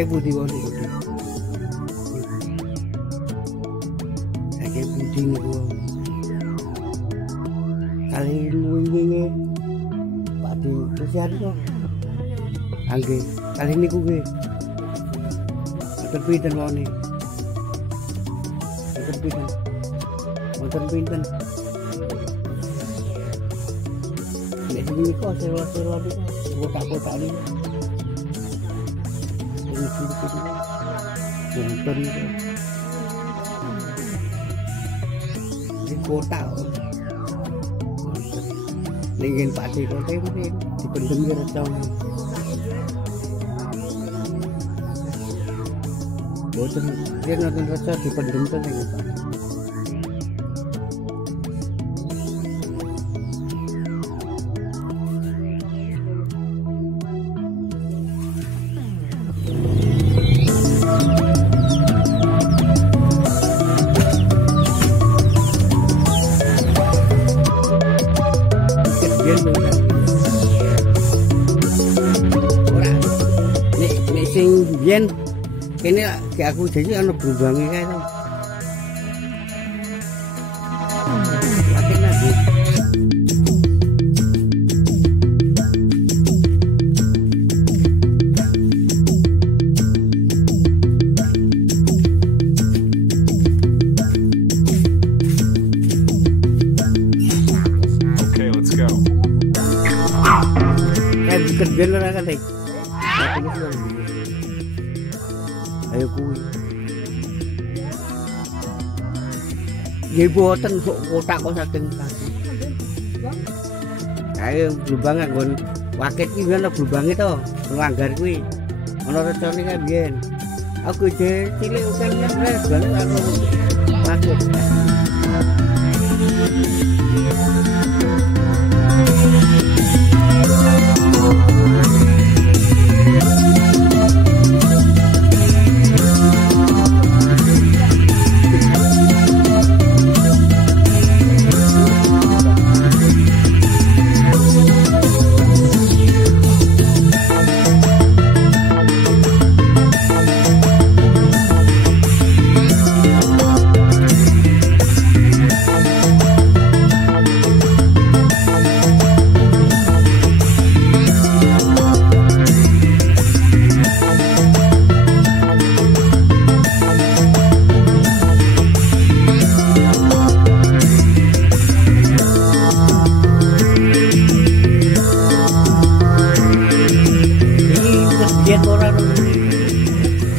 Saking pundi wong niku? Saking pundi niku? Kali wingi Pak Di Sosial kok. Nggih, kali niku nggih. Mboten pinten wone. Mboten pinten. Mboten pinten. Nek iki kok sewa-sewa niku kotak-kotak niku. Punten niku. Di kotak. Ning Pak Di kote mriki dipendem ya reca. Boten yen nonton reca dipendem to ning Pak. Yen kene gak aku janji ana brumbange kae to. Makin nanti. Okay, let's go. Kayak bukan ben ora kan. Ayo kuwi. Nggih boten kotak kok saking pagi. Ayo blumbang nggon waket iki ana blumbange to, nglanggar kuwi. Ana recone kae biyen. Aku cilik kan wis balik karo waket.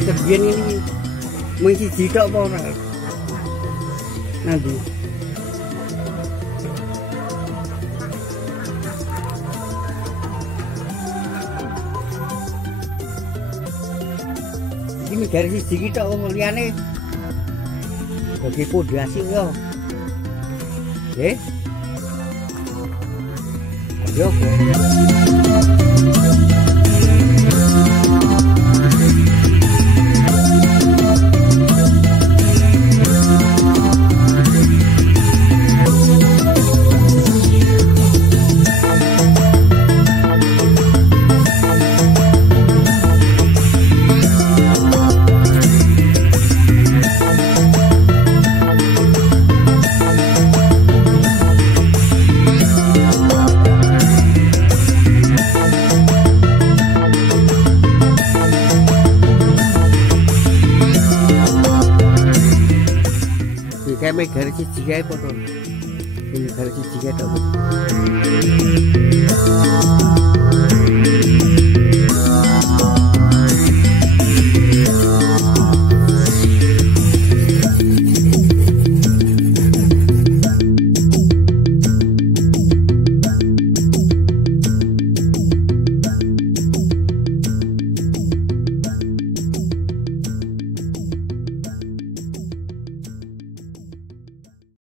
Kebiyen ini mesti ditok apa ora? Nanti. Iki dari siji iki tok wong liyane. Bagi pondasi yo. Nggih. Yo. Kayak garis siji kae foto. Ini garis siji kae to.